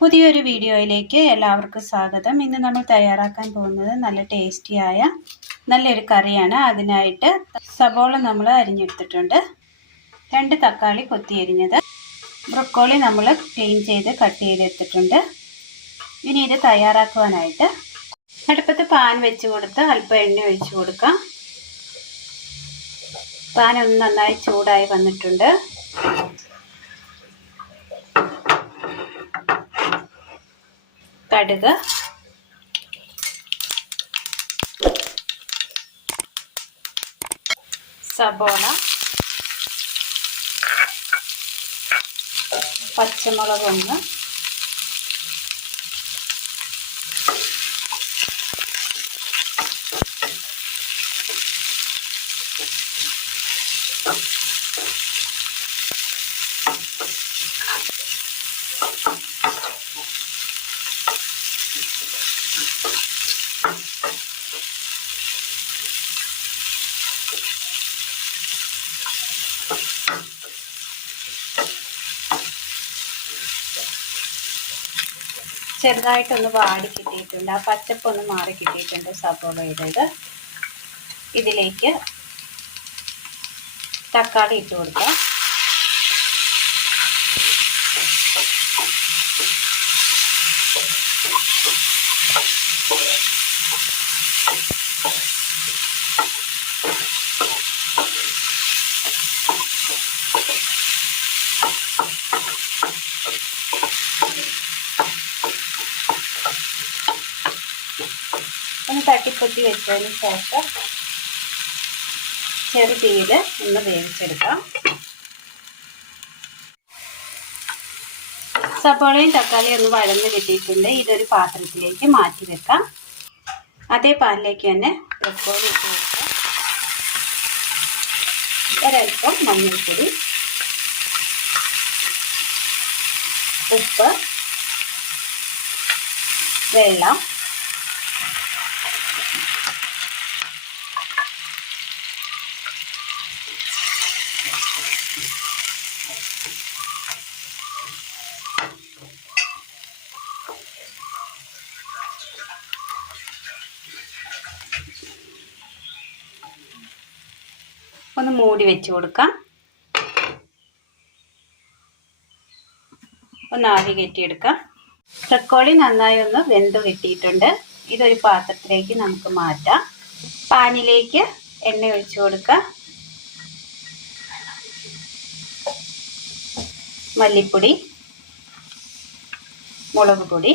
പുതിയൊരു വീഡിയോയിലേക്ക് എല്ലാവർക്കും സ്വാഗതം. ഇന്ന് നമ്മൾ തയ്യാറാക്കാൻ പോകുന്നത് നല്ല ടേസ്റ്റിയായ നല്ലൊരു കറിയാണ്. അതിനായിട്ട് സബോള നമ്മൾ അരിഞ്ഞെടുത്തിട്ടുണ്ട്, 2 തക്കാളി കൊത്തി അരിഞ്ഞത്, ബ്രൊക്കോളി നമ്മൾ ക്ലീൻ ചെയ്ത് കട്ട് ചെയ്തെടുത്തിട്ടുണ്ട്. ഇനി ഇത് തയ്യാറാക്കുവാനായിട്ട് അടുപ്പത്ത് പാൻ വെച്ച് കൊടുത്ത് അല്പം എണ്ണ ഒഴിച്ച് കൊടുക്കാം. പാൻ ഒന്ന് നന്നായി ചൂടായി വന്നിട്ടുണ്ട്. കടുക്, സബോള, പച്ചമുളക് ഒന്ന്, ചെറുതായിട്ടൊന്ന് വാടി കിട്ടിയിട്ടുണ്ട്. ആ പച്ചപ്പൊന്ന് മാറി കിട്ടിയിട്ടുണ്ട് സബോളയുടേത്. ഇതിലേക്ക് തക്കാളി ഇട്ട് കൊടുക്കാം. ഒന്ന് തട്ടിപ്പൊത്തി വെച്ചതിന് ശേഷം ചെറുതീയിൽ ഒന്ന് വേവിച്ചെടുക്കാം. സബോളയും തക്കാളിയും ഒന്ന് വഴന്ന് കിട്ടിയിട്ടുണ്ട്. ഇതൊരു പാത്രത്തിലേക്ക് മാറ്റി വെക്കാം. അതേ പാനിലേക്ക് തന്നെ ബ്രൊക്കോളി ഇട്ട് കൊടുക്കാം. ഒരൽപ്പം മഞ്ഞൾപ്പൊടി, ഉപ്പ്, വെള്ളം, ഒന്ന് മൂടി വെച്ച് കൊടുക്കാം. ഒന്ന് ആവി കയറ്റിയെടുക്കാം. ബ്രൊക്കോളി നന്നായി ഒന്ന് വെന്ത് കിട്ടിയിട്ടുണ്ട്. ഇതൊരു പാത്രത്തിലേക്ക് നമുക്ക് മാറ്റാം. പാനിലേക്ക് എണ്ണ ഒഴിച്ചു കൊടുക്കാം. മല്ലിപ്പൊടി, മുളക് പൊടി,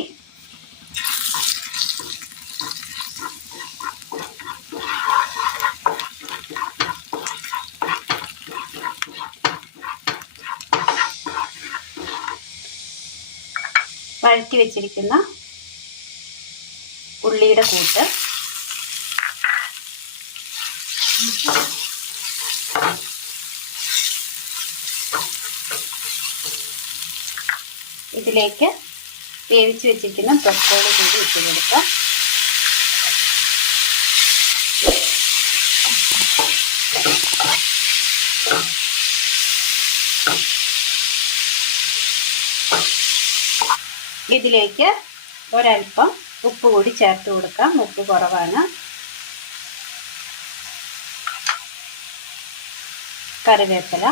വഴറ്റി വെച്ചിരിക്കുന്ന ഉള്ളിയുടെ കൂട്ട്, ഇതിലേക്ക് വേവിച്ച് വെച്ചിരിക്കുന്ന ബ്രൊക്കോളി കൂടി ഇട്ട് കൊടുക്കാം. ഇതിലേക്ക് ഒരൽപ്പം ഉപ്പ് കൂടി ചേർത്ത് കൊടുക്കാം. ഉപ്പ് കുറവാണ്. കറിവേപ്പില,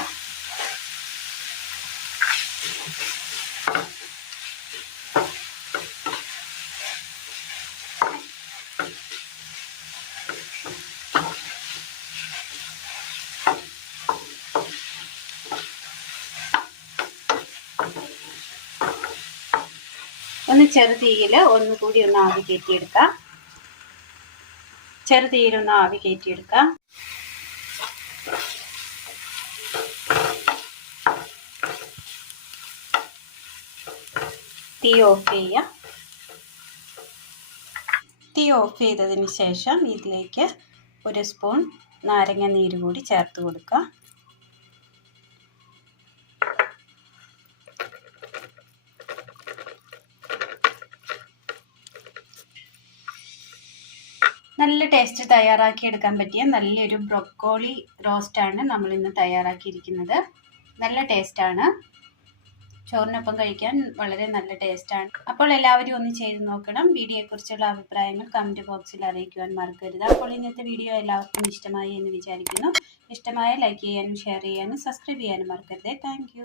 ഒന്ന് ചെറുതീയിൽ ഒന്നുകൂടി ഒന്ന് ആവി കയറ്റിയെടുക്കാം. ചെറുതീയിലൊന്ന് ആവി കയറ്റിയെടുക്കാം. തീ ഓഫ് ചെയ്യാം. തീ ഓഫ് ചെയ്തതിന് ശേഷം ഇതിലേക്ക് 1 സ്പൂൺ നാരങ്ങ നീര് കൂടി ചേർത്ത് കൊടുക്കാം. നല്ല ടേസ്റ്റ് തയ്യാറാക്കി എടുക്കാൻ പറ്റിയ നല്ലൊരു ബ്രൊക്കോളി റോസ്റ്റാണ് നമ്മൾ ഇന്ന് തയ്യാറാക്കിയിരിക്കുന്നത്. നല്ല ടേസ്റ്റാണ്. ചോറിനൊപ്പം കഴിക്കാൻ വളരെ നല്ല ടേസ്റ്റാണ്. അപ്പോൾ എല്ലാവരും ഒന്ന് ചെയ്ത് നോക്കണം. വീഡിയോയെക്കുറിച്ചുള്ള അഭിപ്രായങ്ങൾ കമൻറ്റ് ബോക്സിൽ അറിയിക്കുവാൻ മറക്കരുത്. അപ്പോൾ ഇന്നത്തെ വീഡിയോ എല്ലാവർക്കും ഇഷ്ടമായി എന്ന് വിചാരിക്കുന്നു. ഇഷ്ടമായ ലൈക്ക് ചെയ്യാനും ഷെയർ ചെയ്യാനും സബ്സ്ക്രൈബ് ചെയ്യാനും മറക്കരുത്. താങ്ക്